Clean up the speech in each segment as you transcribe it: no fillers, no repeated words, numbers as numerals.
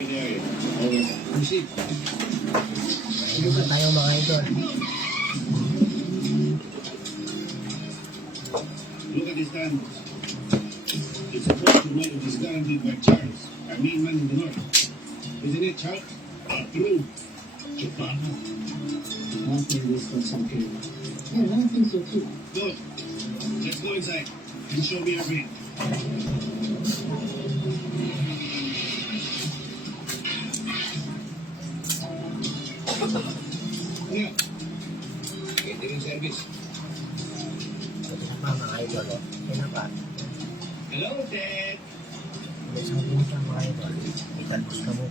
Sino ba tayo mga idol? Look at his diamonds. It's supposed to know it is guaranteed by Charles, our main man in the north. Isn't it, Charles? True. Chupana. I think this looks okay. Yeah, I think so too. Good. Let's go inside and show me your ring. Yeah. Catering service. Ito na pa mga idol. Ito na pa. Hello, Ted. May sabi niya mga idol. Italbos ka mo.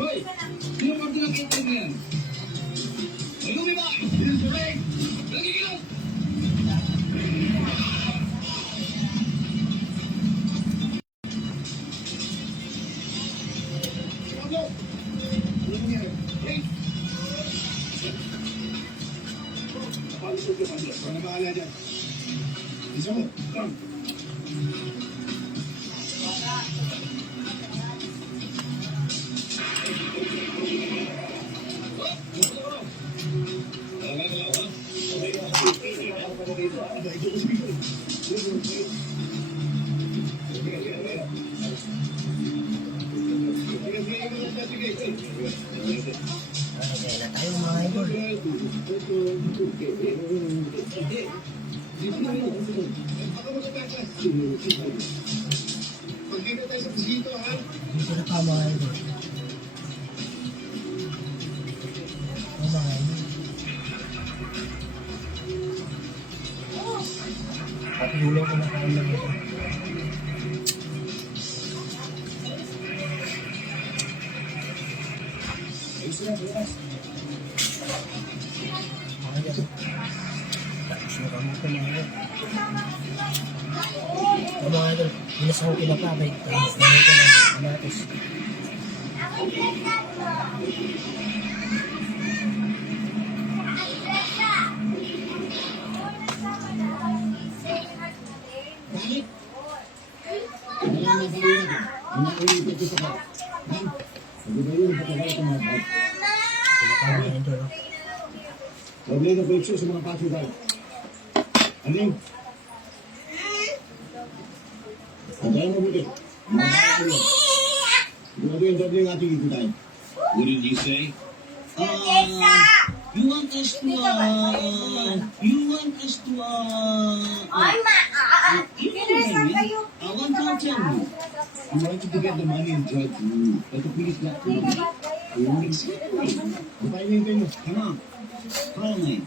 Hoy! Sino ba ng catering na yan? Ay, lumima! This is the ring! Lagi ka lang! Pablo! Ano nangyari? Ring! Palusog ka, Pablo. Para na bahala dyan. Isa mo. Come. Okay na tayo mga idol. Pagkita tayo sa bisito, ha? Ito na pa mga idol. Ito mga idol. Patulong ko na kayo lang ito. Mga idol. Tapos na kami ito mga idol. Ito mga idol. Inasahog ko na pa. May ito na kamatis. Bakit? Ano yung mga paliwan? Ang nakulipat ko sa ka. Sabi ba yun, patagay ito mga bag. Ito na pa mga idol. Sabi na breakso sa mga pasukan. Ano yun? Patay mo buti. Mga bag ko. Sigurado yung doble yung ating ikutan. What did you say? You want us to, I want to tell you. You wanted to get the money and try to move. But the police not to move. You won't accept it. Kapahintay mo. Come on. Call me.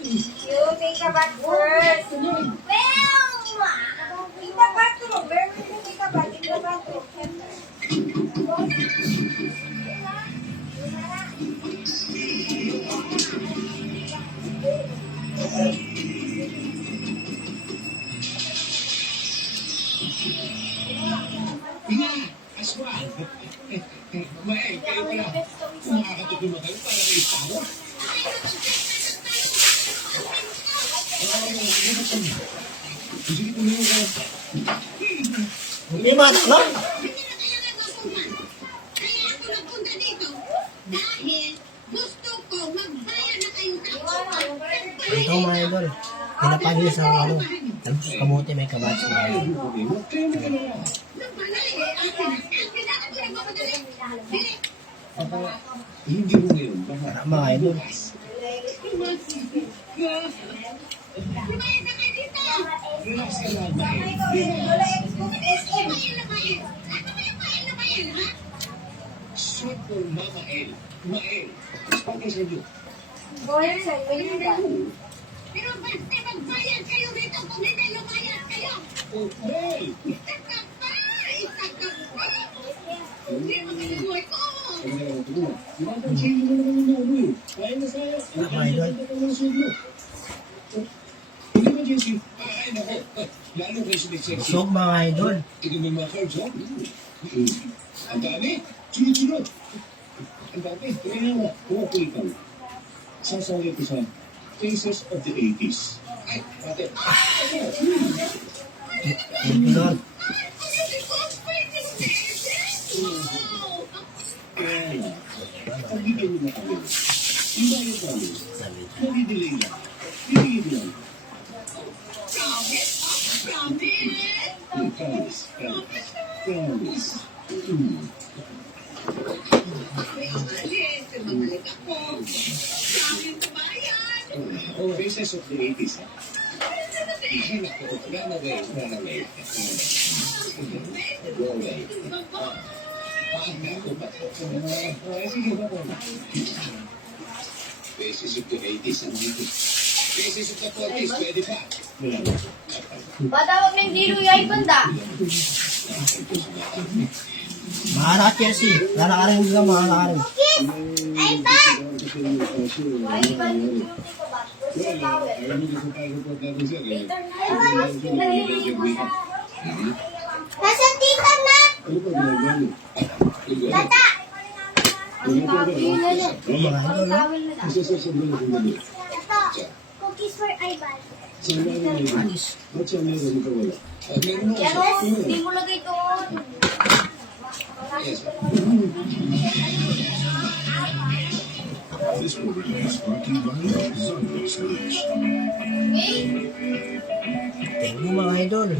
You take a back first. Well, in the bathroom. Where will you take a bath? In the bathroom. Ina! Aswal! Kumain, kayo pala. Makakatutulo kayo para kayo tao. Sige, tumingin ka. Hindi matulog. Kaya ako nagpunta dito dahil gusto ko magbayad na kayong Ito mga idol. Pinapagin sa ano. Talbos kamote may kamatis mga idol. Huwag kayo magalala. Hindi mo ngayon. Baka Tara mga idol. Lumayad na kayo dito! relax ka lang. Super Mama El. Mael. Pagkakay sa inyo. Boy, sa inyo ba? Pero basta magbayad kayo dito kung hindi lumayad kayo! Oh, Mel! Isa ka pa! Isa ka pa! Hindi mo kayo ko! Hindi na ako tulungan. Ilang kang sino mo naman yung ulo eh. Kaya Mga idol. Hindi ba, Jesse? Ay, nako. Lalo kayo sinisexy. Busog mga idol. Tignan mo yung mga cards, ha? Ang dami. Sunod-sunod. Ang dami. Kaya nga, kung ako ikaw, sasali ko sa Faces of the 80s. Ay, pati. Thank you, Lord. Kaya nga, pagbigyan mo na kami. Iba yung kami. Nadidelay lang. Piliin lang. Promise. Promise. Oh, Faces of the 80s, ha? Ay, naku. Run away. Run away. Go away. Paano ba? Sige ba po? Faces of the 80s, ha? Faces of the 40s, pwede pa. Patawag ng dilo yung banda. Mahara ka, Chelsea. Lalakarin ka, mahara ka rin. Ay, pa! Ay, pa! Alam mo kung tayo po natin siya. Nasa tita na! Ano pa ginagawa niyo? Tata! Mga idol, no? Isa sa sabihin ko na niyo. Ito, cookies for Ivan. Saan ba niyo ngayon? Alis. Ba't siya meron ito wala? Meron mo. Yan o, hindi mo lagay doon. Yes. This program is brought to you by Zongo Search. Thank you mga idol.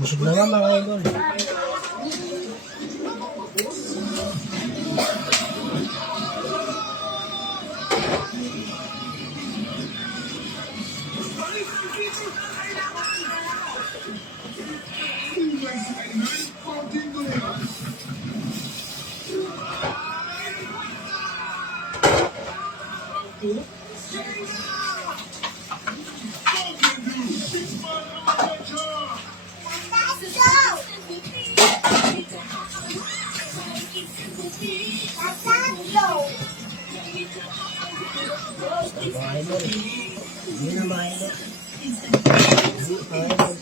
Busog na nga mga idol. Mga idol. Hindi na mga idol. Mga idol.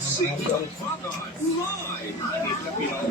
Single Live.